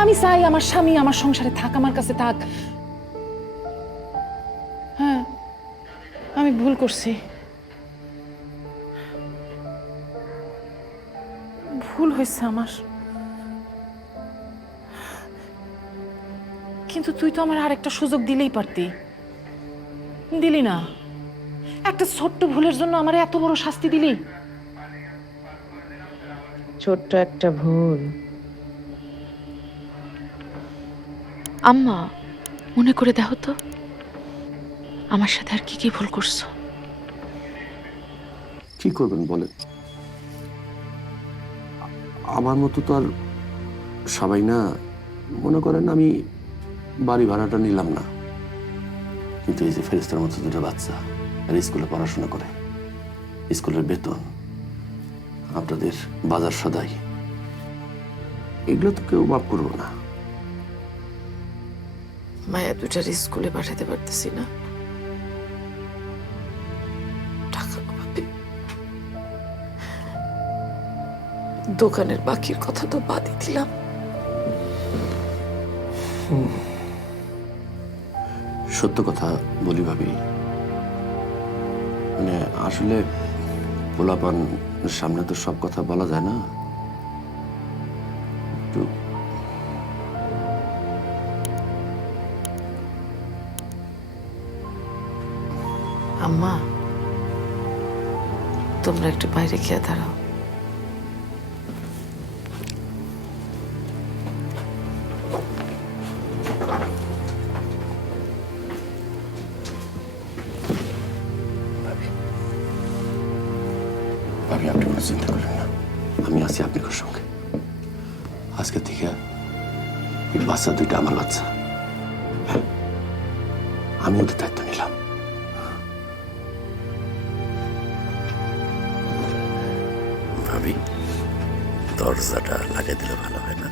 আমি চাই আমার স্বামী আমার সংসারে থাক, আমার কাছে থাক। হ্যাঁ, আমি ভুল করছি, ভুল হয়েছে আমার। কিন্তু তুই তো আমার আরেকটা সুযোগ দিলেই পারতি, দিলি না। একটা ছোট্ট ভুলের জন্য আমার এত বড় শাস্তি দিলি। ছোট্ট একটা ভুল। আম্মা, মনে করে দেখো তো আমার সাথে আর কি কি ভুল করছো। কি করবেন বলেন? আমার মতো তো আর সবাই না। মনে করেন আমি বাড়ি ভাড়াটা নিলাম না, কিন্তু এই যে ফেরেস্তার মতো দুটো বাচ্চা আর স্কুলে পড়াশোনা করে, স্কুলের বেতন, আপনাদের বাজার সদাই, এগুলো তো কেউ মাফ করবো না। মায়া দুটার স্কুলে পাঠাতে পারতেছি না, টাকা পাবে। দোকানের বাকির কথা তো বাদই দিলাম। সত্য কথা বলি ভাবি, মানে আসলে পোলাপান সামনে তো সব কথা বলা যায় না। একটু আম্মা, তোমরা একটু বাইরে খেয়ে দাঁড়াও। ভাবি, আপনি কোনো চিন্তা করেন না, আমি আছি আপনার সঙ্গে। আজকে থেকে এই বাচ্চা দুইটা আমার বাচ্চা, হ্যাঁ, আমি ওদের দায়িত্ব নিলাম। ভাবি, দরজাটা লাগিয়ে দিলে ভালো হয় না?